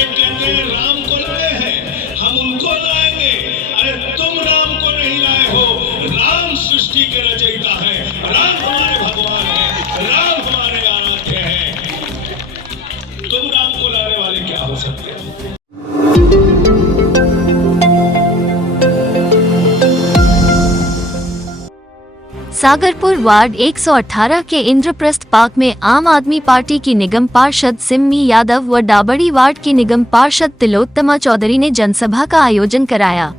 अरे कहते हैं राम को लाए हैं, हम उनको लाएंगे। अरे तुम राम को नहीं लाए हो, राम सृष्टि के रचयिता है, राम हमारे भगवान है, राम हमारे आराध्य है। तुम राम को लाने वाले क्या हो सकते हो? सागरपुर वार्ड 118 के इंद्रप्रस्थ पार्क में आम आदमी पार्टी की निगम पार्षद सिम्मी यादव व डाबड़ी वार्ड की निगम पार्षद तिलोत्तमा चौधरी ने जनसभा का आयोजन कराया,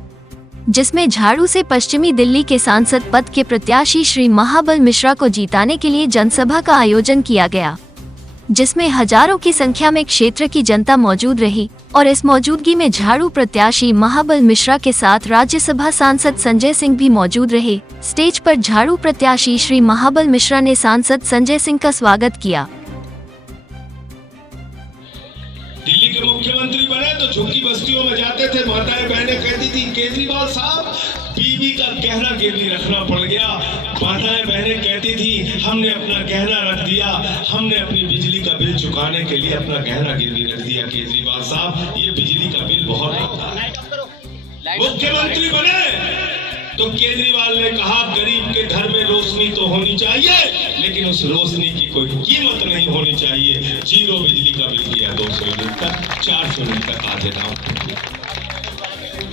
जिसमें झाड़ू से पश्चिमी दिल्ली के सांसद पद के प्रत्याशी श्री महाबल मिश्रा को जीताने के लिए जनसभा का आयोजन किया गया, जिसमें हजारों की संख्या में क्षेत्र की जनता मौजूद रही और इस मौजूदगी में झाड़ू प्रत्याशी महाबल मिश्रा के साथ राज्यसभा सांसद संजय सिंह भी मौजूद रहे। स्टेज पर झाड़ू प्रत्याशी श्री महाबल मिश्रा ने सांसद संजय सिंह का स्वागत किया। दिल्ली के मुख्यमंत्री बने तो झुग्गी बस्तियों में जाते थे, माताएं बहनें कहती थी केजरीवाल साहब बीवी का गहना गिरवी रखना पड़ गया। माताएं बहनें कहती थी हमने अपना गहना रख दिया, हमने अपनी बिजली का बिल चुकाने के लिए अपना गहना गिरवी रख दिया। केजरीवाल साहब ये बिजली का बिल बहुत आता है। मुख्यमंत्री बने तो केजरीवाल ने कहा गरीब के घर में रोशनी तो होनी चाहिए, लेकिन उस रोशनी की कोई कीमत नहीं होनी चाहिए। जीरो बिजली का बिल किया 200 यूनिट तक, 400 यूनिट तक आधे दाम।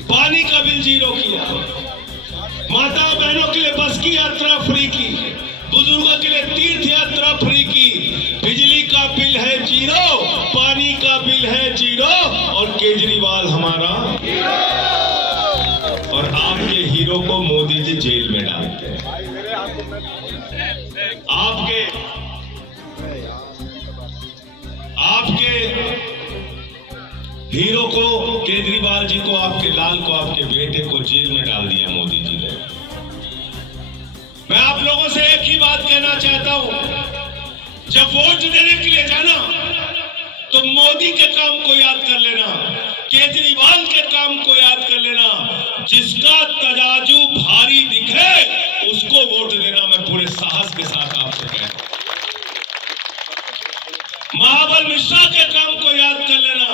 पानी का बिल जीरो किया, माता बहनों के लिए बस की यात्रा फ्री की, बुजुर्गों के लिए तीर्थ यात्रा फ्री की। बिजली का बिल है जीरो, पानी का बिल है जीरो, और केजरीवाल हमारा और आपके हीरो को मोदी जी जेल में डालते हैं। आपके हीरो को, केजरीवाल जी को, आपके लाल को, आपके बेटे को जेल में डाल दिया मोदी जी ने। मैं आप लोगों से एक ही बात कहना चाहता हूं, जब वोट देने के लिए जाना तो मोदी के काम को याद कर लेना, केजरीवाल के काम को याद कर लेना। जिसका तराजू भारी दिखे उसको वोट देना। मैं पूरे साहस के साथ आपसे कहता हूं, महाबल मिश्रा के काम को याद कर लेना,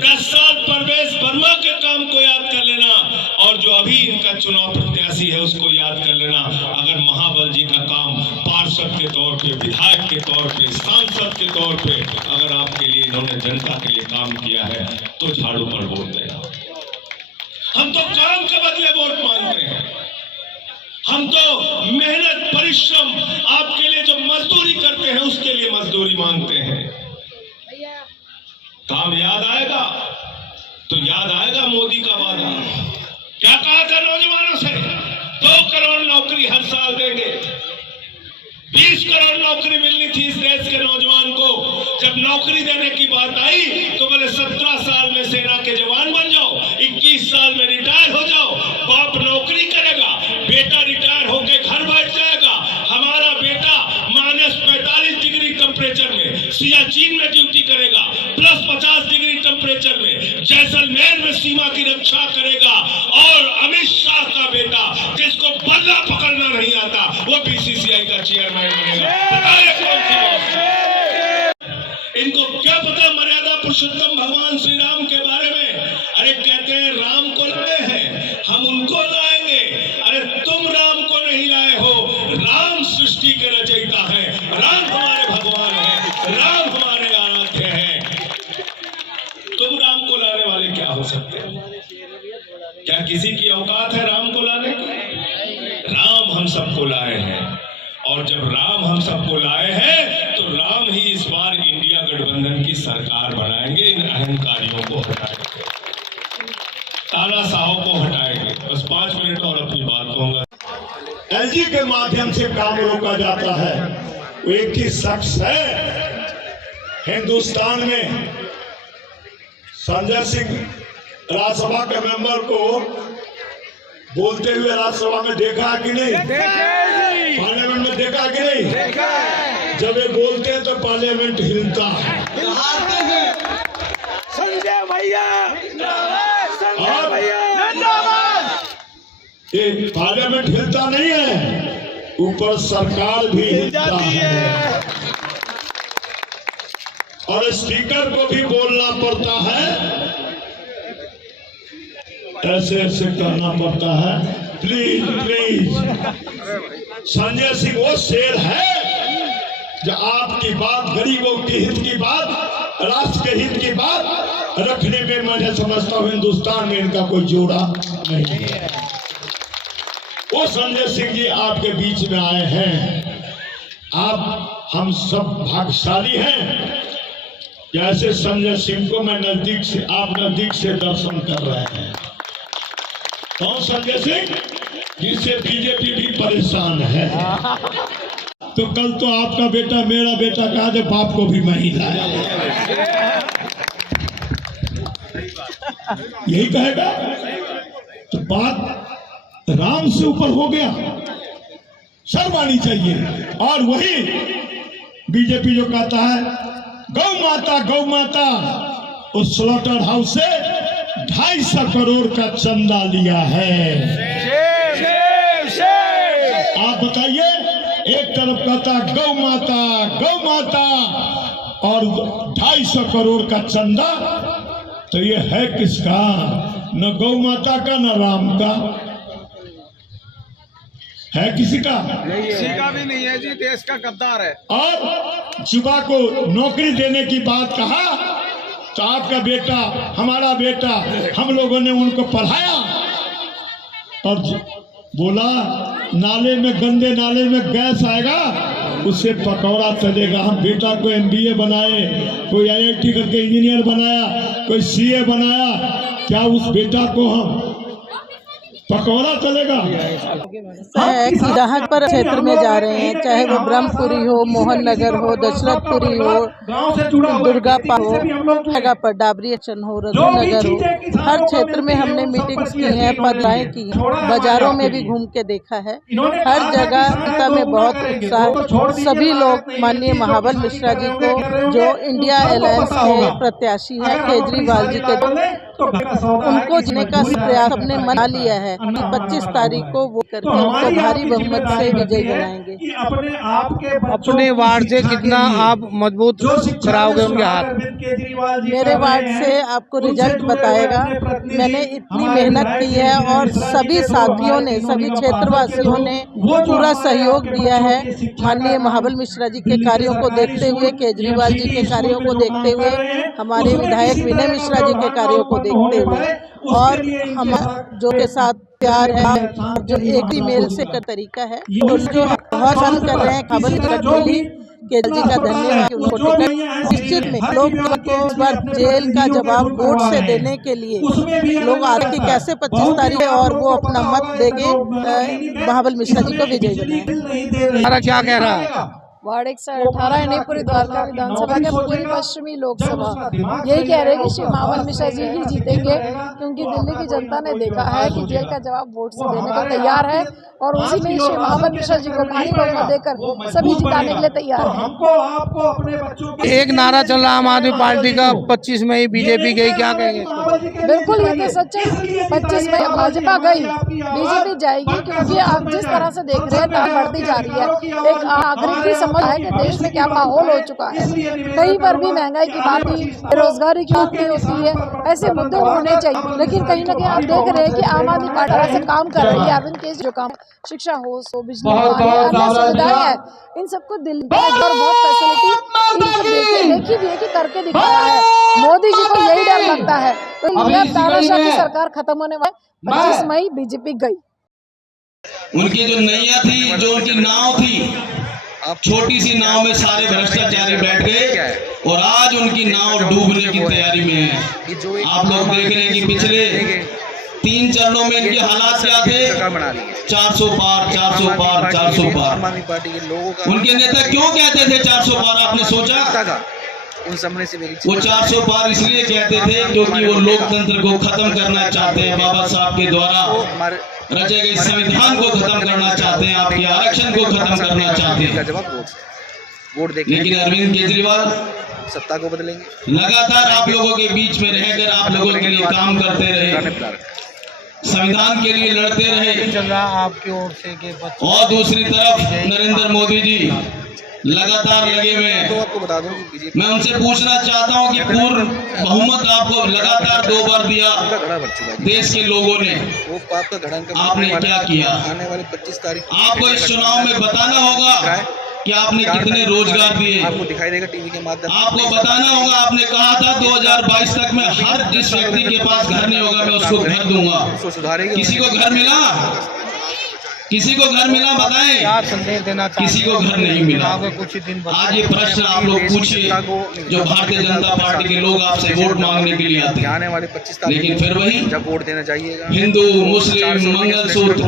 10 साल परवेश वर्मा के काम को याद कर लेना, और जो अभी इनका चुनाव प्रत्याशी है उसको याद कर लेना। अगर महाबल जी का काम पार्षद के तौर पे, विधायक के तौर पे, सांसद के तौर पे अगर आपके लिए इन्होंने जनता के लिए काम किया है तो झाड़ू पर वोट देना। हम तो काम के बदले वोट मांगते हैं, हम तो मेहनत परिश्रम आपके लिए जो मजदूरी करते हैं उसके लिए मजदूरी मांगते हैं। काम याद आएगा तो याद आएगा मोदी का वादा। क्या कहा था नौजवानों से? 2 करोड़ नौकरी हर साल देंगे। 20 करोड़ नौकरी मिलनी थी इस देश के नौजवान को। जब नौकरी देने की बात आई तो बोले 17 साल में सेना के जवान बन जाओ, 21 साल में रिटायर हो जाओ। बाप नौकरी करेगा, बेटा रिटायर होके घर बैठ जाएगा। हमारा बेटा -45 डिग्री टेम्परेचर में सियाचिन में ड्यूटी करेगा, +50 डिग्री टेम्परेचर में जैसलमेर में सीमा की रक्षा करेगा। और अमित शाह का बेटा जिसको बल्ला पकड़ना नहीं आता वो बीसीसीआई का चेयरमैन बनेगा। इनको क्या पता मर्यादा पुरुषोत्तम भगवान श्री राम के बारे में? अरे कहते हैं राम को लाए हैं, हम उनको लाएंगे। अरे तुम राम को नहीं लाए हो, राम सृष्टि के रचयिता है, राम हमारे भगवान है, राम हमारे आराध्य है। तुम राम को लाने वाले क्या हो सकते हो? क्या किसी की औकात है राम को लाने की? राम हम सबको लाए हैं, और जब राम हम सबको लाए हैं तो राम ही इस बार इंडिया गठबंधन की सरकार बनाएंगे। इन अहंकारियों को हटाएंगे, तानाशाहों को हटाएंगे। बस 5 मिनट और अपनी बात कहूंगा। एलजी के माध्यम से काम रोका जाता है। वो एक ही शख्स है हिंदुस्तान में, संजय सिंह राज्यसभा के मेंबर को बोलते हुए राज्यसभा में देखा कि नहीं? पार्लियामेंट में देखा कि नहीं? जब ये बोलते हैं तो पार्लियामेंट हिलता है। संजय भैया, संजय भैया, ये पार्लियामेंट हिलता नहीं है, ऊपर सरकार भी हिलता है। और स्पीकर को भी बोलना पड़ता है ऐसे ऐसे करना पड़ता है। प्लीज प्लीज, संजय सिंह वो शेर है जो आपकी बात, गरीबों के हित की बात, राष्ट्र के हित की बात रखने में मैं समझता हूँ हिंदुस्तान में इनका कोई जोड़ा नहीं है। वो संजय सिंह जी आपके बीच में आए हैं। आप हम सब भाग्यशाली हैं कि ऐसे संजय सिंह को मैं नजदीक से दर्शन कर रहे हैं। कौन संजय सिंह? जिससे बीजेपी भी परेशान है। तो कल तो आपका बेटा मेरा बेटा कहा जब बाप को भी मैं ही लाया, यही कहेगा। तो बात राम से ऊपर हो गया, शर्म आनी चाहिए। और वही बीजेपी जो कहता है गौ माता, उस स्लॉटर हाउस से 250 करोड़ का चंदा लिया है। आप बताइए, एक तरफ कहता गौ माता और 250 करोड़ का चंदा, तो ये है किसका? न गौ माता का न राम का है, किसी का भी नहीं है जी, देश का गद्दार है। और युवा को नौकरी देने की बात कहा तो आपका बेटा, हमारा बेटा, हम लोगों ने उनको पढ़ाया और बोला नाले में, गंदे नाले में गैस आएगा उससे पकौड़ा चलेगा। हम बेटा को MBA बनाए, कोई IIT करके इंजीनियर बनाया, कोई CA बनाया, क्या उस बेटा को हम पकौड़ा चलेगा? है कि जहाँ पर क्षेत्र में जा रहे हैं, चाहे वो ब्रह्मपुरी हो, मोहन नगर हो, दशरथपुरी हो, दुर्गापा हो, जगह पर डाबरी एक्शन हो, रघुनगर हो, हर क्षेत्र में हमने मीटिंग्स की हैं, पदयात्राएं की हैं, बाजारों में भी घूम के देखा है। हर जगह जनता में बहुत उत्साह। सभी लोग माननीय महाबल मिश्रा जी को, जो इंडिया अलायंस के प्रत्याशी हैं केजरीवाल जी के, उनको जीने का प्रयास हमने मना लिया है कि 25 तारीख को वो करके उनको भारी बहुमत से विजयी बनाएंगे। अपने वार्ड से कितना आप मजबूत कराओगे उनके हाथ? मेरे वार्ड से आपको रिजल्ट बताएगा। मैंने इतनी मेहनत की है और सभी साथियों ने, सभी क्षेत्रवासियों ने पूरा सहयोग दिया है। माननीय महाबल मिश्रा जी के कार्यों को देखते हुए, केजरीवाल जी के कार्यों को देखते हुए, हमारे विधायक विनय मिश्रा जी के कार्यों को देखते हुए, और हम जो के साथ प्यार है, जो एक ही मेल से का तरीका है, तो जो बहुत हम कर रहे हैं खबर केजरीवाल जी का धन्यवाद। उनको टिकट निश्चित में लोग को इस बार जेल का जवाब वोट से देने के लिए लोग आ रहे कि कैसे 25 तारीख है और वो अपना मत देंगे महाबल मिश्रा जी को विजयी बनाए। क्या कह रहा है? वार्ड 118 अनेकपुरी द्वारका विधानसभा के पूर्वी पश्चिमी लोकसभा यही कह रहे हैं कि श्री महाबल मिश्रा जी ही जीतेंगे, क्योंकि दिल्ली की जनता ने देखा है कि जेल का जवाब वोट से देने को तैयार है और उसी में श्री महाबल मिश्रा जी को भारी बहुमत देकर सभी जिताने के लिए तैयार है। एक नारा चल रहा आम आदमी पार्टी का 25 मई बीजेपी गई, क्या कहेंगे? बिल्कुल ये तो सच है। 25 मई भाजपा गई, बीजेपी जाएगी, क्योंकि आप जिस तरह से देख रहे हैं दाम बढ़ती जा रही है। एक नागरिक भी समझ है कि देश में क्या माहौल हो चुका है। कहीं पर भी महंगाई की बात नहीं, बेरोजगारी की बात नहीं होती है, ऐसे मुद्दे होने चाहिए। लेकिन कहीं ना कहीं आप देख रहे हैं कि आम आदमी पार्टी से काम कर रही है। अरविंद केजरीवाल जो काम शिक्षा हो, बिजली हो, अन्य सुविधाएं हैं, इन सबको दिल्ली और बहुत फैसिलिटी देखी भी है कि करके दिखाया है। मोदी जी को यही डर लगता है। तो ये तानाशाह की सरकार खत्म होने वाली। 25 मई बीजेपी गई। उनकी जो नैया थी, जो उनकी नाव थी, छोटी सी नाव में सारे भ्रष्टाचारी बैठ गए और आज उनकी नाव डूबने की तैयारी में है। आप लोग देख रहे हैं कि पिछले 3 चरणों में इनके हालात क्या थे? 400 पार, 400 पार, 400 पार। उनके नेता क्यों कहते थे 400 पार? आपने सोचा? वो 400 पार इसलिए कहते थे क्योंकि वो लोकतंत्र को खत्म करना चाहते हैं। बाबा साहब के द्वारा रचे गए संविधान को खत्म करना चाहते हैं, आपके आरक्षण को खत्म करना चाहते हैं। लेकिन अरविंद केजरीवाल सत्ता को बदलेंगे। लगातार आप लोगों के बीच में रहकर आप लोगों के लिए काम करते रहे, संविधान के लिए लड़ते रहे। चल रहा आपकी ओर से और दूसरी तरफ नरेंद्र मोदी जी लगातार लगे हुए हैं। तो आपको बता दूं कि बीजेपी मैं उनसे पूछना चाहता हूं कि पूर्ण बहुमत आपको लगातार 2 बार दिया का घड़ा भर चुका है। देश के लोगों ने, वो पाप का घड़ा इनका आपने भरने वाला क्या है। किया? आने वाले 25 तारीख को आपको इस चुनाव में बताना होगा कि आपने कितने रोजगार दिए। आपको दिखाई देगा टीवी के माध्यम से। आपको बताना होगा, आपने कहा था 2022 तक में हर जिस व्यक्ति के पास घर नहीं होगा मैं उसको घर दूंगा। उसको सुधारेगी। किसी को घर मिला? किसी को घर मिला? बताएं। क्या संदेश देना चाहते किसी को घर नहीं मिला। चुनाव के कुछ ही दिन बचे। आज ये प्रश्न आप लोग पूछिए जो भारतीय जनता पार्टी के लोग आपसे वोट मांगने के लिए आते हैं, आने वाले 25 तारीख लेकिन फिर वही जब वोट देना चाहिएगा, हिंदू मुस्लिम मंगलसूत्र,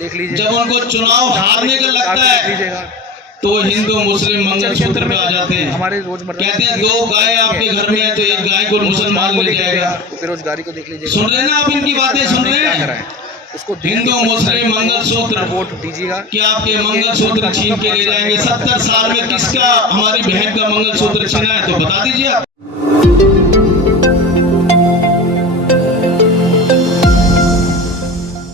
देख लीजिए। जब उनको चुनाव हारने का लगता है तो वो हिंदू मुस्लिम मंगलसूत्र पे आ जाते हैं। हमारे रोजमर्रा कहते हैं 2 गाय आपके घर में है तो एक गाय को मुसलमान ले जाएगा। बेरोजगारी को देख लीजिए। सुन रहे हैं ना आप इनकी बातें? सुन रहे हैं? उसको हिंदू मुस्लिम मंगलसूत्र, वोट दीजिएगा। कि आपके मंगलसूत्र छीन के ले जाएंगे। 70 साल में किसका हमारी बहन का मंगलसूत्र छीना है तो बता दीजिए आप।